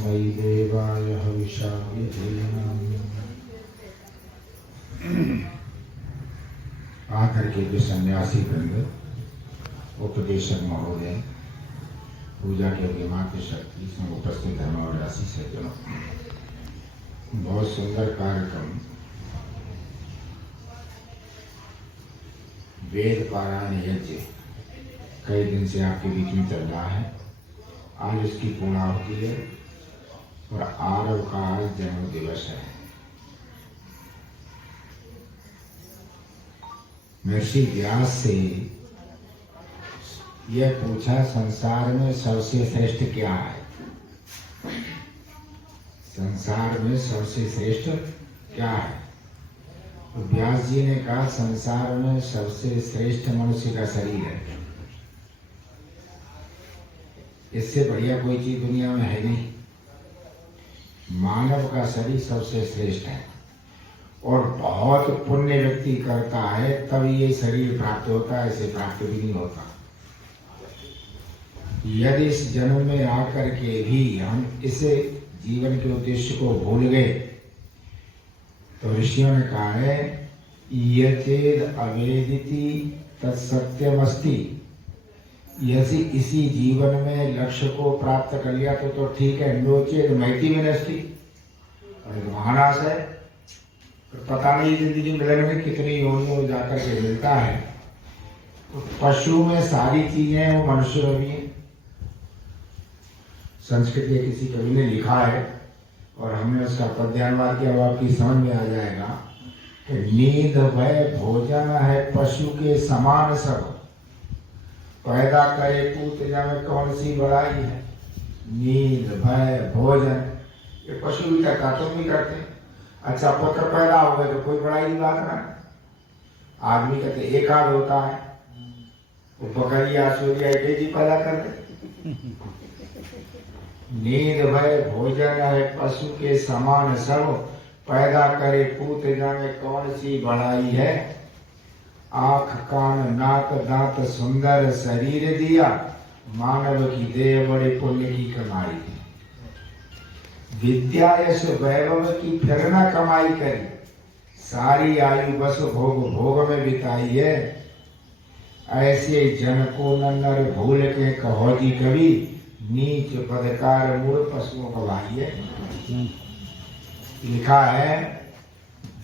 तस्मै देवाय हविषा विधेयम्। आकर के जो सन्यासी वृंद, उपदेशक महोदय, पूजा के विमा की शक्ति इसमें उपस्थित धर्म और राशि सज्जनों, बहुत सुंदर कार्यक्रम वेद पारायण यज्ञ कई दिन से आपके बीच में चल रहा है। आज इसकी पूर्णाहुति है और आरव का आज जन्म दिवस है। महर्षि व्यास से यह पूछा, संसार में सबसे श्रेष्ठ क्या है? संसार में सबसे श्रेष्ठ क्या है? तो व्यास जी ने कहा, संसार में सबसे श्रेष्ठ मनुष्य का शरीर है। इससे बढ़िया कोई चीज दुनिया में है नहीं। मानव का शरीर सबसे श्रेष्ठ है और बहुत पुण्य व्यक्ति करता है तब ये शरीर प्राप्त होता है, इसे प्राप्त भी नहीं होता। यदि इस जन्म में आकर के भी हम इसे जीवन के उद्देश्य को भूल गए तो ऋषियों ने कहा है, यचेद अवेदिति तत्सत्यमस्ति। यदि इसी जीवन में लक्ष्य को प्राप्त कर लिया तो ठीक है, नोचेद मैति विनष्टि। महानाश है, पता नहीं जिंदगी में कितनी योनियों जाकर के मिलता है। तो पशु में सारी चीजें हैं, वो मनुष्य में भी है। संस्कृत के किसी कवि ने लिखा है और हमने उसका पद्यानुवाद किया, वो आपकी समझ में आ जाएगा कि नींद भय भोजन है पशु के समान सब, पैदा करे पूत जामे कौन सी बड़ाई है। नींद भय भोजन ये पशु भी करता, तुम भी करते। अच्छा, पुत्र पैदा हो गए तो कोई बड़ाई की बात ना। आदमी कहते एक आध होता है, वो बकरिया सूर्या एक ही पैदा कर दे। नींद भय भोजन है पशु के समान सब, पैदा करे पूत जाने कौन सी बड़ाई है। आँख कान नाक दांत सुंदर शरीर दिया, मानव की देह बड़े पुण्य की कमाई। विद्या यश वैभव की फिर न कमाई करी, सारी आयु बस भोग भोग में बिताई है। ऐसे जन को नर भूल के कहो जी कभी, नीच पदकार मूल पशुओं का भाई है। लिखा है,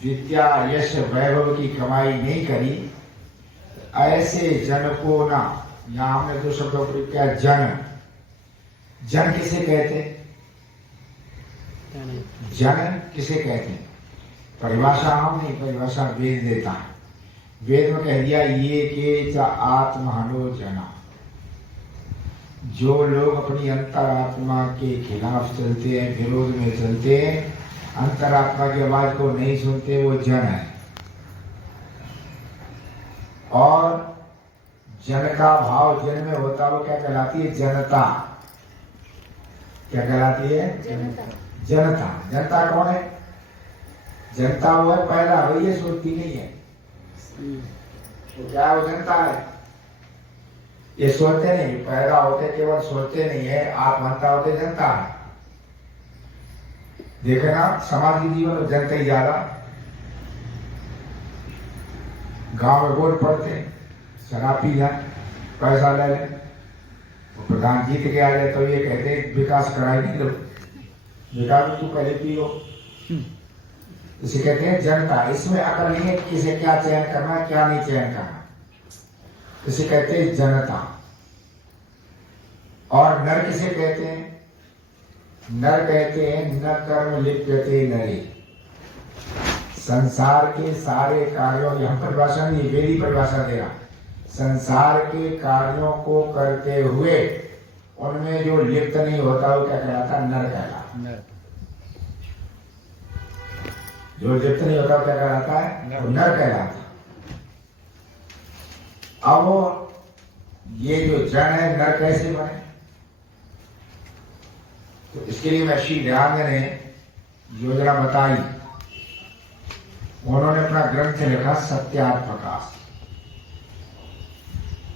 विद्या यश वैभव की कमाई नहीं करी, ऐसे जन को ना। यहां हमने दो शब्दों प्रयोग किया, जन। जन किसे कहते? जन किसे कहते? परिभाषा हम नहीं, परिभाषा वेद देता है। वेद में कह दिया, ये के च आत्महनो जना। जो लोग अपनी अंतरात्मा के खिलाफ चलते हैं, विरोध में चलते हैं, अंतरात्मा की आवाज को नहीं सुनते, वो जन है। और जन का भाव जन में होता, वो क्या कहलाती है? जनता। क्या कहलाती है? जनता। जनता कौन है? जनता वो है पैदा, वही ये सोचती नहीं है। तो क्या वो जनता है? ये सोचते नहीं, पैदा होते केवल सोचते नहीं है, आप मानता होते जनता है। देखे ना, समाज के जीवन में जनता ही ज्यादा। गांव में वोट पड़ते, शराब पी जाए, पैसा ले ले, प्रधान जीत के आ जाए तो ये कहते विकास कराई नहीं लो, विकास तू पहले पियो। इसे कहते हैं जनता। इसमें अकल नहीं है किसे क्या चयन करना, क्या नहीं चयन करना। इसे कहते हैं जनता। और नर किसे कहते हैं? नर कहते हैं न कर्म लिप्यते नरे। संसार के सारे कार्यों, यहां परिभाषा नहीं, वेदी परिभाषा दे रहा। संसार के कार्यों को करते हुए उनमें जो लिप्त नहीं होता वो क्या कहलाता? नर कहलाता। जो लिप्त नहीं होता क्या कहलाता है? नर कहलाता। अब ये जो जन है, नर कैसे बने? तो इसके लिए महर्षि व्यास ने योजना बताई। उन्होंने अपना ग्रंथ लिखा सत्यार्थ प्रकाश।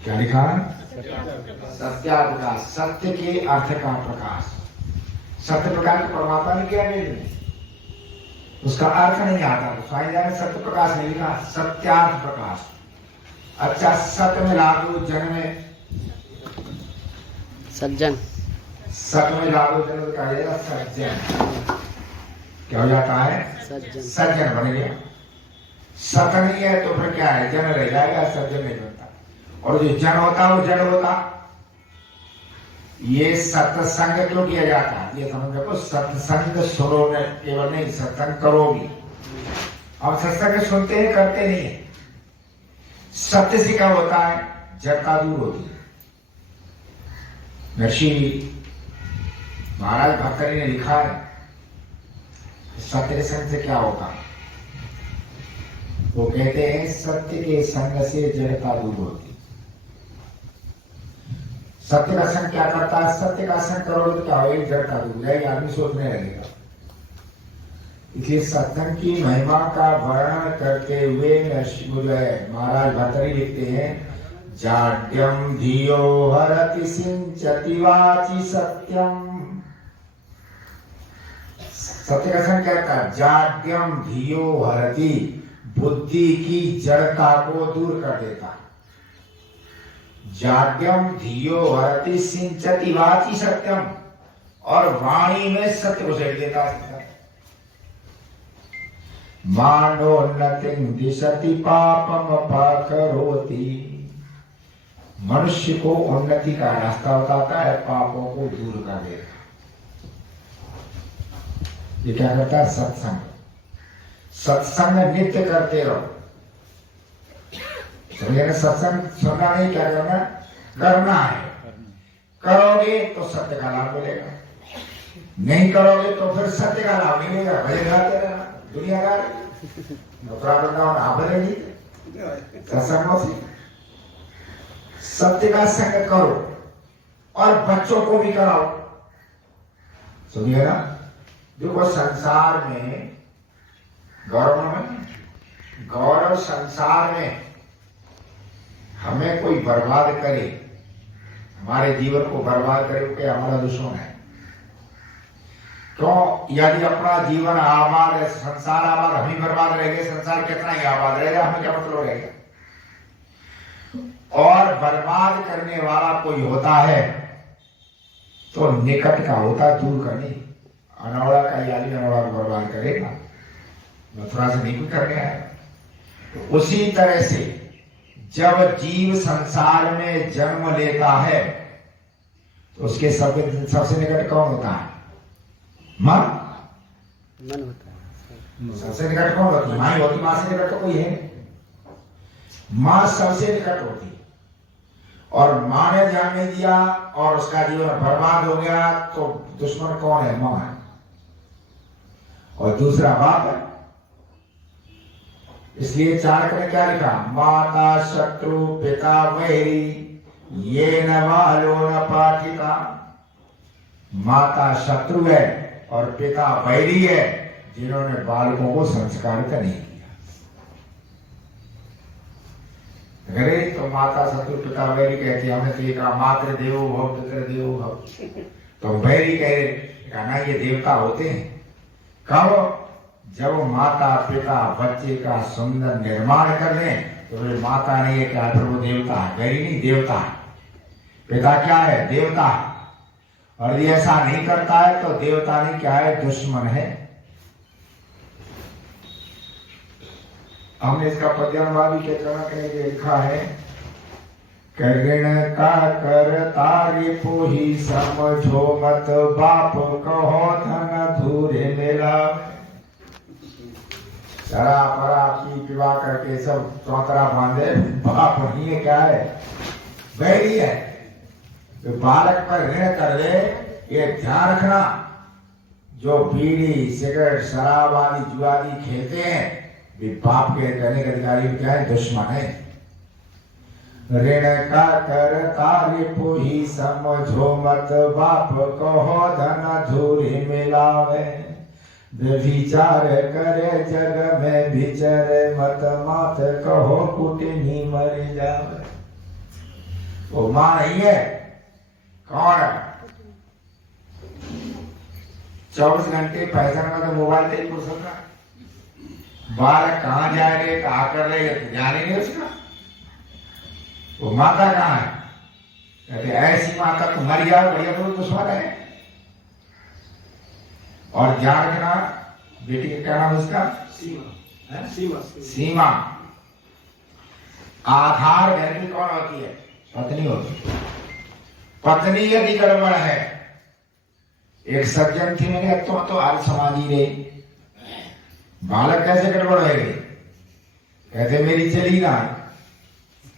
क्या लिखा? सत्यार्थ प्रकाश, सत्य के अर्थ का प्रकाश। सत्य प्रकाश को परमात्मा ने किया वेद में, उसका अर्थ नहीं आता। तो स्वामी जी ने सत्य प्रकाश नहीं लिखा, सत्यार्थ प्रकाश। अच्छा, सत्य में लागू जन में सज्जन, सत्य में लागू जन में कहा जाएगा सज्जन। क्या हो जाता है? सज्जन, सज्जन बन गया। सत्य नहीं है तो फिर क्या है? जन रह जाएगा, सज्जन नहीं बनता। और जो जन होता है वो जड़ होता। ये सत्संग क्यों किया जाता है? ये समझ रखो, सत्संग सुनो न केवल नहीं, सत्संग करो भी। अब सत्संग सुनते हैं, करते नहीं है। सत्य से क्या होता है? जड़ता दूर होती है। ऋषि महाराज भक्तरी ने लिखा है, सत्य के संग से क्या होगा? वो कहते हैं सत्य के संग से जड़ता दूर होती। सत्य का संग क्या करता है? सत्य का संग करोगे तो क्या होगी? जड़ता दूर जाएगी, आदमी सोचने लगेगा। इसलिए सत्संग की महिमा का वर्णन करते हुए महाराज भर्तृहरि लिखते हैं, जाड्यम धियो हरति सिंचति वाचि सत्यम। सत्य का संग क्या करता है? जाड्यम धियो हरति, बुद्धि की जड़ता को दूर कर देता है। जाड्यम धियो हरति सिंचति वाचि सत्यम, और वाणी में सत्य को सेट देता है। मानोन्नतिं दिशति पापम अपकरोति, मनुष्य को उन्नति का रास्ता बताता है, पापों को दूर कर देता। ये क्या करता है? सत्संग। सत्संग नित्य करते रहो। समझे? सत्संग सुनना नहीं, क्या करना? करना है। करोगे तो सत्य का लाभ मिलेगा, नहीं करोगे तो फिर सत्य का लाभ नहीं मिलेगा। भजन गाते रहना, दुनिया का वृंदावन आप भरेगी सत्संगों से। सत्य का संग करो और बच्चों को भी कराओ। सुनिए ना, देखो संसार में गौरव संसार में हमें कोई बर्बाद करे, हमारे जीवन को बर्बाद करे, क्योंकि हमारा दुश्मन है। तो यदि अपना जीवन आबाद है, संसार आबाद, हम ही बर्बाद रहेंगे, संसार कितना ही आबाद रहेगा, हमें क्या मतलब रहेगा? और बर्बाद करने वाला कोई होता है तो निकट का होता, दूर का नहीं। अनौड़ा का यानी अनौड़ा को बर्बाद करेगा, मथुरा से नहीं कुछ करने आया। उसी तरह से जब जीव संसार में जन्म लेता है तो उसके सबसे निकट कौन होता है? मन होता है। सबसे निकट कौन होती है? माँ ही होती। माँ से निकट तो कोई है नहीं। माँ सबसे निकट होती। और माँ ने ध्यान नहीं दिया और उसका जीवन बर्बाद हो गया तो दुश्मन कौन है? माँ है। और दूसरा बाप है। इसलिए चाणक्य ने क्या लिखा? माता शत्रु पिता वैरी ये न वालो न पाठिता। माता शत्रु है और पिता वैरी है, जिन्होंने बालकों को संस्कारित नहीं किया। अरे तो माता शत्रु पिता वैरी कहती है, हमने तो ये कहा मातृ देवो भव पितृ देवो भव, तो वैरी कह ना ये देवता होते हैं। कब? जब माता पिता बच्चे का सुंदर निर्माण कर लें तो वे माता नहीं है, क्या फिर वो देवता है? वैरी नहीं, देवता है। पिता क्या है? देवता है। और यदि ऐसा नहीं करता है तो देवता नहीं, क्या है? दुश्मन है। हमने इसका पद्यानुवादी के चरण के लिखा है, ऋण का कर तारी पोही समझो मत बाप कहो धन धूरे मेला। पी विवाह करके सब चौतरा बांधे, बाप नहीं है, क्या है? वैरी है। तो बालक पर ऋण कर दे, ये ध्यान रखना। जो बीड़ी सिगरेट शराब आदि जुआदी खेलते हैं वे बाप के कहने के अधिकारी क्या है? दुश्मन है। ऋण का कर तारे पोही समझो मत बाप कहो धन धूरे मिलावे। विचार करे जग में विचरे मत मात कहो कुटनी मर जावे। वो मां नहीं है, कौन है? 24 घंटे पैसा में तो मोबाइल से ही फुर्सत ना। बालक कहाँ जा रहे, कहा कर रहे, ध्यान ही नहीं उसका। वो माता कहाँ है? कहते ऐसी माता तो मर जाओ, भैया तो दुश्मन है। और ध्यान रखना, बेटी का क्या नाम उसका? सीमा। सीमा। सीमा। आधार घर की कौन होती है? पत्नी होती है। पत्नी यदि गड़बड़ है, एक सज्जन थे मेरे, तो आर्य समाजी रे, बालक कैसे गड़बड़ है? कहते मेरी चली ना,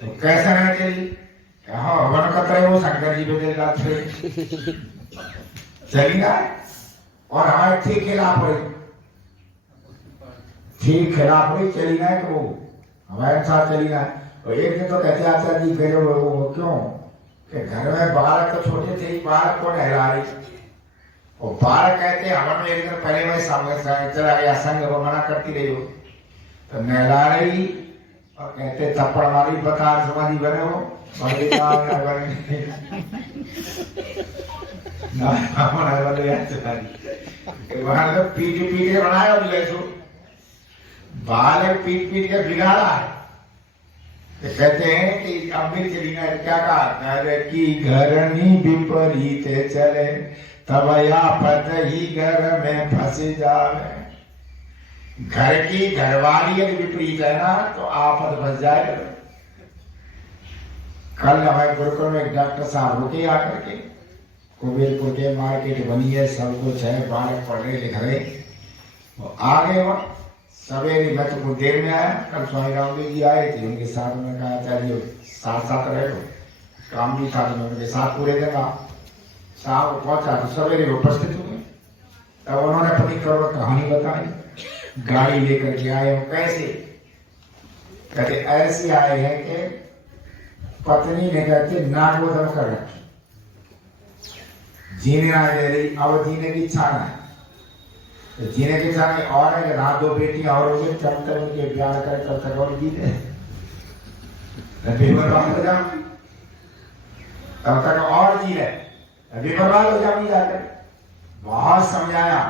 तो कैसे नहीं चली? हाँ हवन कतरे वो शंकर जी पे दे जाते चली ना। और हमारे ठीक खिलाफ हुई, ठीक खिलाफ हुई, चली ना तो वो हमारे साथ चली ना। और एक दिन तो कहते आचार्य जी गए वो क्यों कि घर में बालक तो छोटे थे, बालक को नहला रही। और बालक कहते हवन में एक दिन पहले मैं सामने चला गया, संग वो मना करती रही हो, तो नहला रही और कहते थप्पड़ मारी, बता समाधि बने हो वहां तो पीट पीट के बनाया और ले सो बालक पीट पीट के बिगाड़ा है। तो कहते हैं कि अब भी चली ना, क्या कहा कि घरनी विपरीत चले तब आफत ही घर में फंस जावे। घर की घरवाली यदि विपरीत है ना तो आफत फंस जाए। कल हमारे गुरुकुल में एक डॉक्टर साहब रुके आकर के, कुबेरपुर के मार्केट बनी है, सब कुछ है, बालक पढ़ रहे लिख रहे, वो आ गए वहाँ सवेरे। मैं तो कुछ देर में आया, कल स्वामी रामदेव जी आए थे, उनके साथ में कहा आचार्य साथ साथ रहे हो, काम भी था, तो उनके साथ पूरे दिन साहब पहुंचा तो सवेरे उपस्थित हुए। तब उन्होंने अपनी करोड़ कहानी बताई, गाड़ी लेकर के आए हो कैसे? कहते ऐसे आए हैं कि पत्नी ने कहते नागोदम कर रखी, जीने ना दे रही, अब जीने की इच्छा ना है। तो जीने की इच्छा नहीं और है कि रात दो बेटियां और हो गई, तब तक उनके प्यार कर तब तक और जीते विपरवाद हो जाओ, तब तक और जी रहे, विपरवाद हो जाओ जाकर। बहुत समझाया,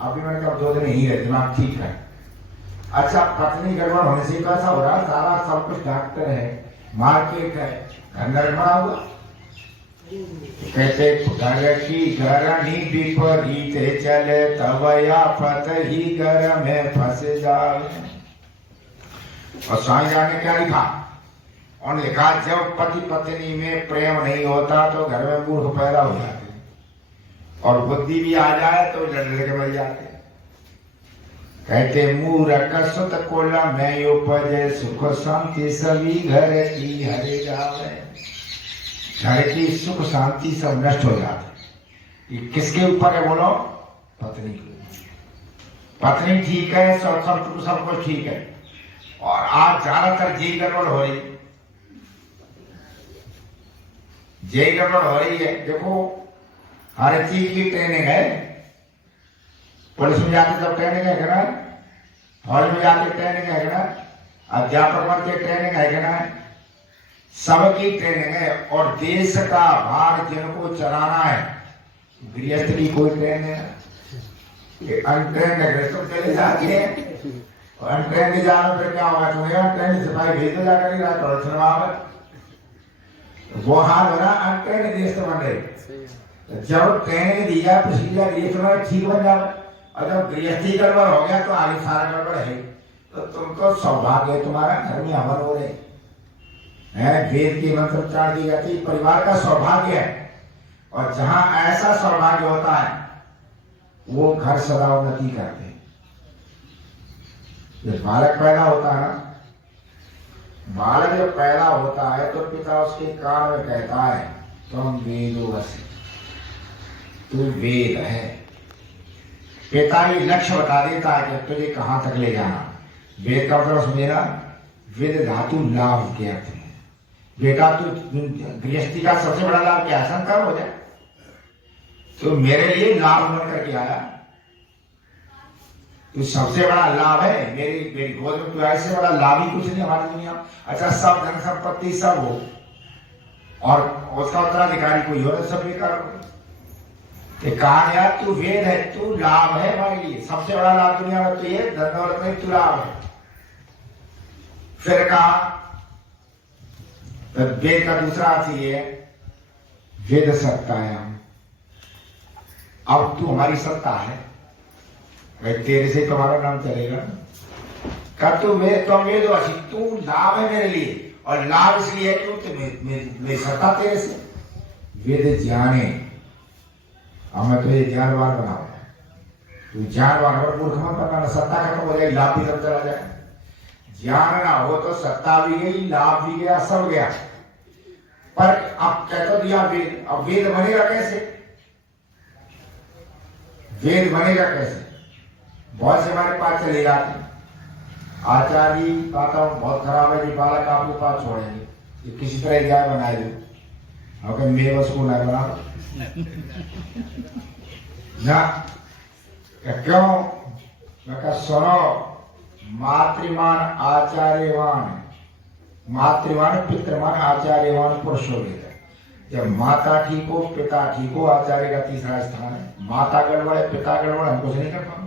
अभी मैंने कहा 2 दिन ही रहे, दिमाग ठीक है। अच्छा पत्नी गड़बड़ होने से कैसा हो रहा? सारा सब कुछ डॉक्टर है, मार्केट है, घर बना हुआ। कहते घर की घरनी विपरीत चले तब आफत ही घर में फंस जावे। और स्वामी जी ने क्या लिखा? उन्होंने लिखा जब पति पत्नी में प्रेम नहीं होता तो घर में मूर्ख पैदा हो जाते, और बुद्धि भी आ जाए तो लड़ के मर जाते। कहते मूर्ख सुत कुल में उपजे सुख शांति सभी घर की हरे जावे। घर की सुख शांति सब नष्ट हो जाते। ये किसके ऊपर है बोलो? पत्नी के। पत्नी ठीक है, सब कुछ ठीक है, और आज ज्यादातर जी गड़बड़ हो रही, जी गड़बड़ हो रही है। देखो हर चीज की ट्रेनिंग है, पुलिस में जाते तब ट्रेनिंग है ना, फौज में जाते ट्रेनिंग है ना, अध्यापक बन के ट्रेनिंग है ना, सबकी ट्रेनिंग है। और देश का भार जिनको चलाना है, गृहस्थ की कोई ट्रेनिंग है, अनट्रेंड है तो चले जाते हैं, और अनट्रेंड जाने पर क्या होगा? तुम्हें अनट्रेंड सिपाही भेज दो जाकर ही रात और चुनाव वो हाल हो रहा, अनट्रेंड देश तो बन रहे। जब ट्रेनिंग दिया प्रोसीजर ये तुम्हारा ठीक बन जाए, और जब गृहस्थी गड़बड़ हो गया तो आगे सारा गड़बड़ है। तो तुम तो सौभाग्य है, तुम्हारा घर में हवन हो रहे हैं, वेद की मंत्रोच्चारण की जाती, परिवार का सौभाग्य है। और जहां ऐसा सौभाग्य होता है वो घर सदा उन्नति करते हैं। जब बालक पैदा होता है ना, बालक जब पैदा होता है तो पिता उसके कान में कहता है तुम वेदोवसी, तू वेद है। पिता ये लक्ष्य बता देता है कि तुझे कहां तक ले जाना। वेद का मतलब समझेगा, वेद धातु लाभ के अर्थ में। बेटा तू गृहस्थी का सबसे बड़ा लाभ क्या है? संतान हो जाए, तो मेरे लिए लाभ बन करके आया, तो सबसे बड़ा लाभ है मेरी गोद में। तो ऐसे बड़ा लाभ ही कुछ नहीं हमारी दुनिया। अच्छा सब धन संपत्ति सब हो और उसका उत्तराधिकारी कोई हो, सब बेकार हो। कि कहा गया तू वेद है, तू लाभ है हमारे लिए, सबसे बड़ा लाभ दुनिया में तो ये धन दौलत में तू लाभ है। फिर कहा तो वेद का दूसरा अर्थ ये है वेद सत्ता है। अब तू हमारी सत्ता है भाई, तेरे से तुम्हारा नाम चलेगा। का तू वेद तो वेद वासी, तू लाभ है मेरे लिए, और लाभ इसलिए है क्योंकि मेरी सत्ता तेरे से। वेद ज्ञाने, अब मैं तुझे ज्ञानवान बनाऊंगा, तू ज्ञानवान और मूर्ख मत बनाना, सत्ता खत्म हो जाएगी, लाभ भी सब चला जाएगा। ज्ञान ना हो तो सत्ता भी गई, लाभ भी गया, सब गया। पर अब कह तो दिया वेद, अब वेद बनेगा कैसे? वेद बनेगा कैसे? बहुत से हमारे पास चले जाते, आचार्य जी वातावरण बहुत खराब है जी, बालक आपके पास छोड़ेंगे, ये किसी तरह जाए बनाए दो, अगर मेरे बस को ना बना ना। क्यों? मैं कहा सुनो, मातृमान आचार्यवान, मातृवान पितृमान आचार्यवान पुरुषो वेद। जब माता ठीक हो, पिता ठीक हो, आचार्य का तीसरा स्थान है। माता गड़बड़ है, पिता गड़बड़, हम कुछ नहीं कर पाएंगे।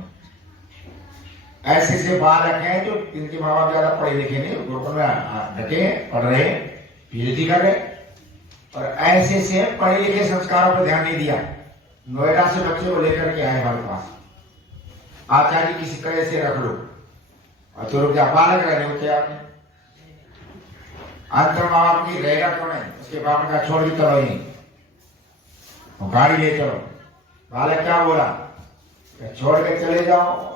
ऐसे से बालक हैं जो इनके माँ बाप ज्यादा पढ़े लिखे नहीं, गुरुकुल में ढके पढ़ रहे, पीएचडी कर रहे, और ऐसे से पढ़े लिखे संस्कारों पर ध्यान नहीं दिया। नोएडा से बच्चे को लेकर के आए हमारे पास, आचार्य किसी तरह से रख लो, और तो रुक जा, बालक रह रहे होते आपने अंतर माँ बाप की रहेगा क्यों नहीं? उसके बाप का छोड़ के चलो ही, गाड़ी ले चलो। बालक क्या बोला? छोड़ के चले जाओ,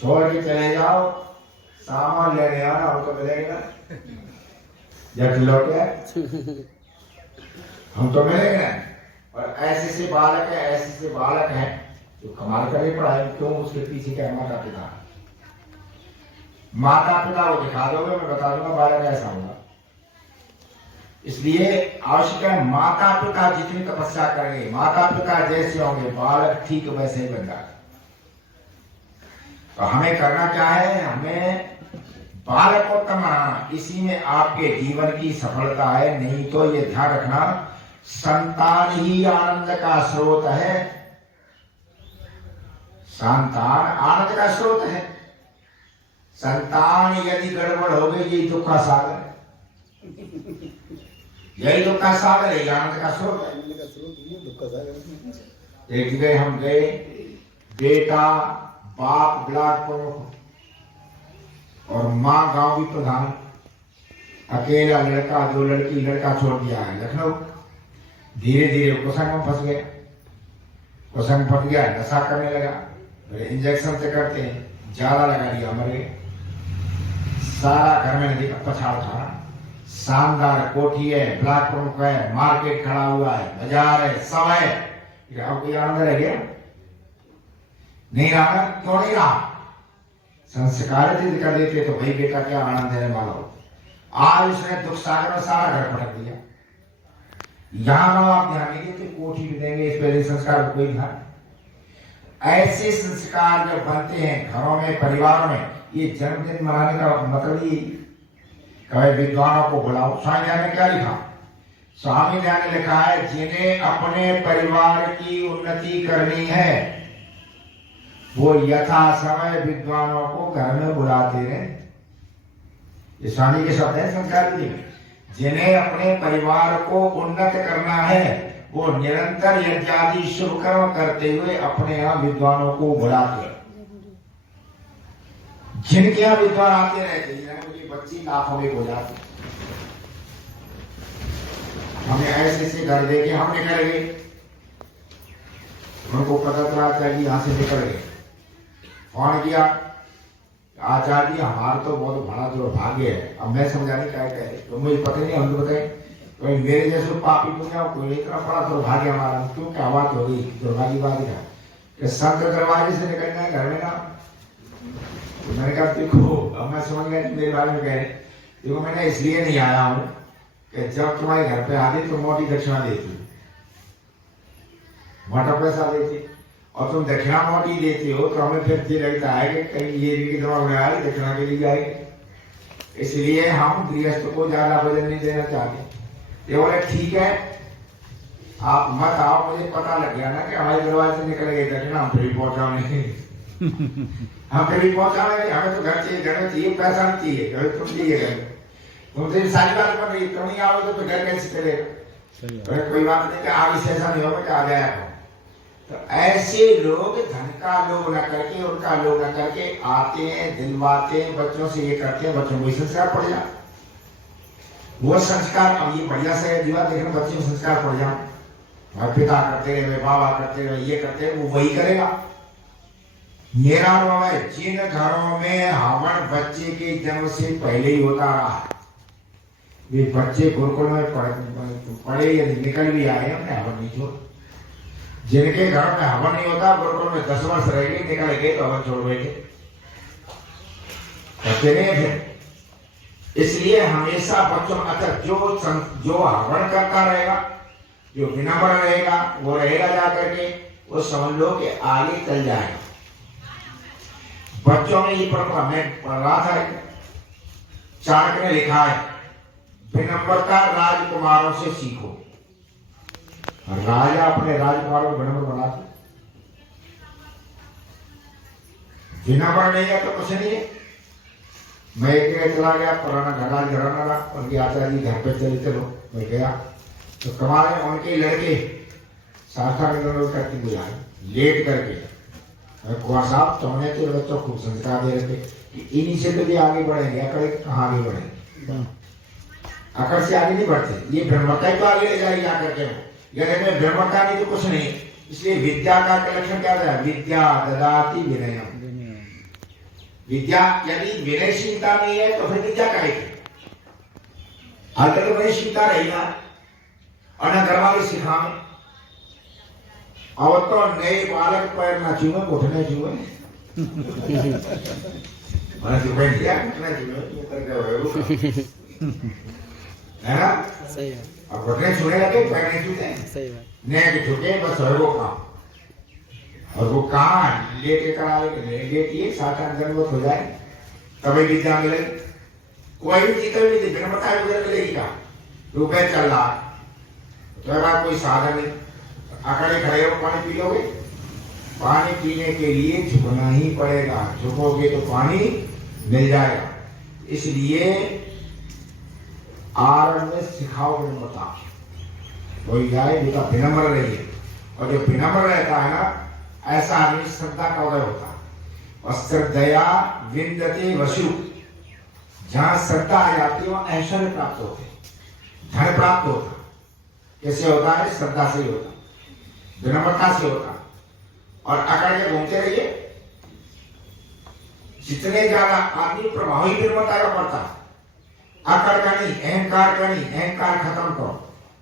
छोड़ के चले जाओ, सामान लेने आना, हमको मिलेगा जब लौटे हम तो मिलेंगे। और ऐसे से बालक है, ऐसे से बालक है जो कमाल करे पढ़ाई, क्यों? उसके पीछे क्या माता पिता, माता पिता को दिखा दोगे, मैं बता दूंगा बालक ऐसा होगा। इसलिए आवश्यक है, माता पिता जितनी तपस्या करेंगे, माता पिता जैसे होंगे, बालक ठीक वैसे ही बन जाए। तो हमें करना क्या है? हमें बालक को बनाना, इसी में आपके जीवन की सफलता है। नहीं तो ये ध्यान रखना, संतान ही आनंद का स्रोत है, संतान आनंद का स्रोत है। संतान यदि गड़बड़ हो गई, यही दुख का सागर है, यही दुख का सागर है, आनंद का स्रोत है। एक जगह हम गए, बेटा बाप ब्लॉक प्रमुख और माँ गांव की प्रधान, अकेला लड़का, दो लड़की, लड़का छोड़ दिया है लखनऊ। धीरे धीरे कुसंग में फंस गया, कुसंग फंस गया, नशा करने लगा, इंजेक्शन से करते हैं, ज्यादा लगा दिया, मर गए। सारा घर में देखा पछाड़ था, शानदार कोठी है, ब्लॉक प्रमुख है, मार्केट खड़ा हुआ है, बाजार है, सब है। अब कोई आनंद रह गया? नहीं रहा। क्यों नहीं रहा? संस्कार कर देते तो भाई बेटा क्या आनंद देने वाला हो। आज उसने दुख सागर में सारा घर पटक दिया। यहां ना आप ध्यान नहीं देते, कोठी भी देंगे, इस पहले संस्कार कोई ध्यान। ऐसे संस्कार जब बनते हैं घरों में, परिवार में, ये जन्मदिन मनाने का मतलब ही कभी विद्वानों को बुलाओ। स्वामी दयानंद ने क्या लिखा? स्वामी दयानंद ने लिखा है, जिन्हें अपने परिवार की उन्नति करनी है वो यथा समय विद्वानों को घर में बुलाते रहे। ये स्वामी के शब्द है संस्कार जी में। जिन्हें अपने परिवार को उन्नत करना है वो निरंतर यज्ञादि शुभ कर्म करते हुए अपने यहाँ विद्वानों को बुलाते। जिनके यहाँ विद्वान आते रहते हैं उनकी बच्ची लाखों में हो जाती। हमें ऐसे ऐसे घर देखे, हम निकल गए, उनको पता चला चाहिए यहाँ से निकल गए। फोन किया, आचार्य हमारा तो बहुत बड़ा दुर्भाग्य है। अब मैं समझाने क्या कहे तो मुझे पता नहीं, हम बताए तो मेरे जैसे पापी दुनिया कोई इतना बड़ा दुर्भाग्य हमारा। क्यों? क्या बात हो गई? दुर्भाग्य बात है, संत दरवाजे से निकलना है घर में ना। तो मैंने कहा देखो, अब मैं समझ गया मेरे बारे में कह रहे। देखो मैंने इसलिए नहीं आया हूँ कि जब तुम्हारे घर पे आते तो मोटी दक्षिणा देती, मोटा पैसा देती, और तुम दक्षिणा मोटी देते हो तो हमें फिर ये लगता है कि कहीं ये भी दिमाग में आए दक्षिणा के लिए जाएगी। इसलिए हम गृहस्थ को ज्यादा वजन नहीं देना चाहते। ये बोले ठीक है, आप मत आओ, मुझे पता लग गया ना कि हमारे दरवाजे से निकल गए थे ना, हम फिर पहुंचाने हम कभी पहुंचाने, हमें तो घर चाहिए, घर में चाहिए, पैसा नहीं चाहिए, घर तुम चाहिए, घर तुमसे सारी बात कर रही, तुम नहीं आओगे तो घर कैसे चलेगा? अरे कोई बात नहीं कि आगे से ऐसा नहीं होगा कि आ जाए। तो ऐसे लोग धन का लोभ न करके, उनका लोभ न करके आते हैं, दिलवाते हैं, बच्चों से ये करते हैं, बच्चों को ये संस्कार पड़ जाए। वो संस्कार, अब ये बढ़िया से जीवा देखना, बच्चे को संस्कार पड़ जाए, पिता करते रहे, बाबा करते रहे, ये करते रहे, वो वही करेगा। मेरा अनुभव है, जिन घरों में हवन बच्चे के जन्म से पहले ही होता रहा, वे बच्चे गुरुकुल में पढ़े या निकल भी आए, हमने हवन नहीं छोड़। जिनके घर में हवन नहीं होता, गुरुकुल में 10 वर्ष रह गए, निकल गए तो हवन छोड़ बैठे, बच्चे नहीं थे। इसलिए हमेशा बच्चों में जो हवन करता रहेगा, जो विनम्र रहेगा, वो रहेगा जाकर के, वो समझ लो कि आगे चल जाएगा। बच्चों में ये परंपरा, मैं पढ़ रहा था, चाणक्य ने लिखा है, विनम्रता राजकुमारों से सीखो। राजा अपने राजकुमारों को विनम्र बनाते, विनम्र नहीं है तो कुछ नहीं है। मैं एक जगह चला गया, पुराना घराना, उनके आचार्य जी घर पे चलो, मैं गया तो कमाल, उनके लड़के शाखा में करके बुलाए, लेट करके, कुआं साहब तुमने तो बच्चों को खूब संस्कार दे रहे थे कि इन्हीं से तो ये आगे बढ़ेंगे, अकड़ कहाँ आगे बढ़ेंगे, अकड़ से आगे नहीं बढ़ते, ये ब्रह्मता तो आगे ले जाएगी आकर के, यदि ब्रह्मता नहीं तो कुछ नहीं। इसलिए विद्या का लक्षण क्या है? विद्या ददाति विनयम। विद्या यदि विनयशीलता नहीं है तो फिर विद्या करेगी। हाल तक तो विनयशीलता रही ना, और न घर वाले सिखाए, और तो नए बालक पैर न छुए, घुटने छुए, है ना? सही है। और घुटने छूने लगे, पैर नहीं छूते, सही बात। नेक झुके, बस है वो काम। और वो कहाँ लेके करावे, लेटिए, साधारण जरूरत हो जाए तभी विद्या मिलेगी। कोई भी चीज नहीं थी, बिना बताए उधर मिलेगी का, रुपए चल रहा तो बात कोई साधन नहीं, अकड़े खड़े हो, पानी पी लोगे, पानी पीने के लिए झुकना ही पड़ेगा, झुकोगे तो पानी मिल जाएगा। इसलिए आरंभ में सिखाओ विनम्रता, कोई जाए बेटा विनम्र रहिए, और जो विनम्र रहता है ना, ऐसा आदमी श्रद्धा का उदय होता है। और श्रद्धया विंदते वशु, जहां श्रद्धा आ जाती है वहां ऐश्वर्य प्राप्त होते, धन प्राप्त होता। कैसे होता है? श्रद्धा से ही होता, विनम्रता से होता। और अकड़ के घूमते रहिए, जितने ज्यादा आदमी प्रभावी विनम्रता का पड़ता, अकड़ का नहीं, अहंकार का नहीं, अहंकार खत्म करो।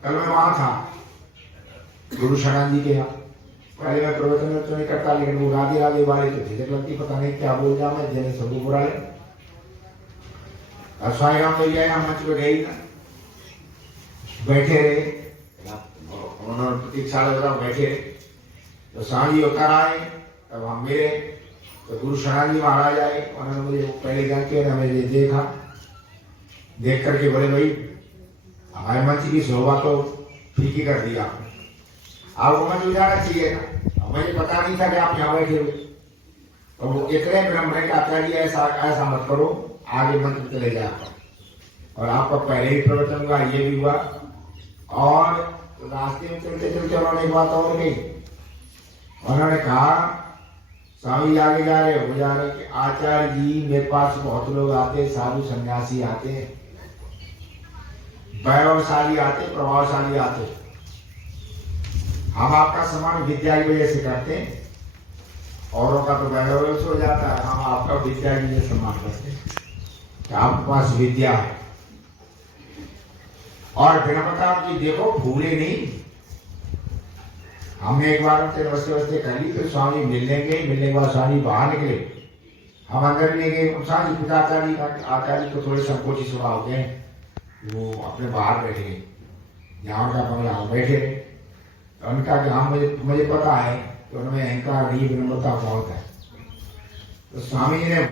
कल मैं वहां था गुरु शरण जी के यहाँ, पहले मैं प्रवचन तो नहीं करता, लेकिन वो राधे राधे वाले तो झिझक लगती, पता नहीं क्या बोल जाऊं मैं, जैसे सबको बुरा ले। और स्वामी राम भैया यहाँ मंच पे गई ना, बैठे रहे, उन्होंने प्रतीक्षा लगा, बैठे रहे, तो स्वामी उतर आए, तब हम मिले, तो गुरु शरण जी महाराज आए, उन्होंने मुझे पहले जाके ना मुझे देखा, देख करके बोले, भाई हमारे मंच की शोभा तो फीकी कर दिया आपने, आपको मंच उजाना चाहिए था, मुझे पता नहीं था कि आप यहाँ बैठे हुए। तो वो इतने विनम्र के आचार्य ऐसा मत करो, आगे मंच में चले जाए, और आपका पहले ही प्रवचन हुआ, ये भी हुआ। और रास्ते में चलते चलते उन्होंने एक बात और कही, उन्होंने कहा, स्वामी आगे जा रहे हो जा रहे कि आचार्य जी मेरे पास बहुत लोग आते, साधु सन्यासी आते, वैभवशाली आते, प्रभावशाली आते, हम आपका सम्मान विद्या की वजह से करते हैं, औरों का तो वैभव हो जाता है, हम आपका विद्या की वजह से सम्मान करते हैं कि आपके पास विद्या है। और विनम्रता आपकी देखो, फूले नहीं। हमने एक बार उनसे नमस्ते कर ली, फिर स्वामी मिलने के बाद स्वामी बाहर निकले, हम अंदर नहीं गए। स्वामी पिता आचार्य को थोड़े संकोची स्वभाव के, वो अपने बाहर बैठे गए, यहाँ का बंगला बैठे। तो उनका कि हाँ मुझे पता है कि उनमें अहंकार नहीं, विनम्रता बहुत है। तो स्वामी जी ने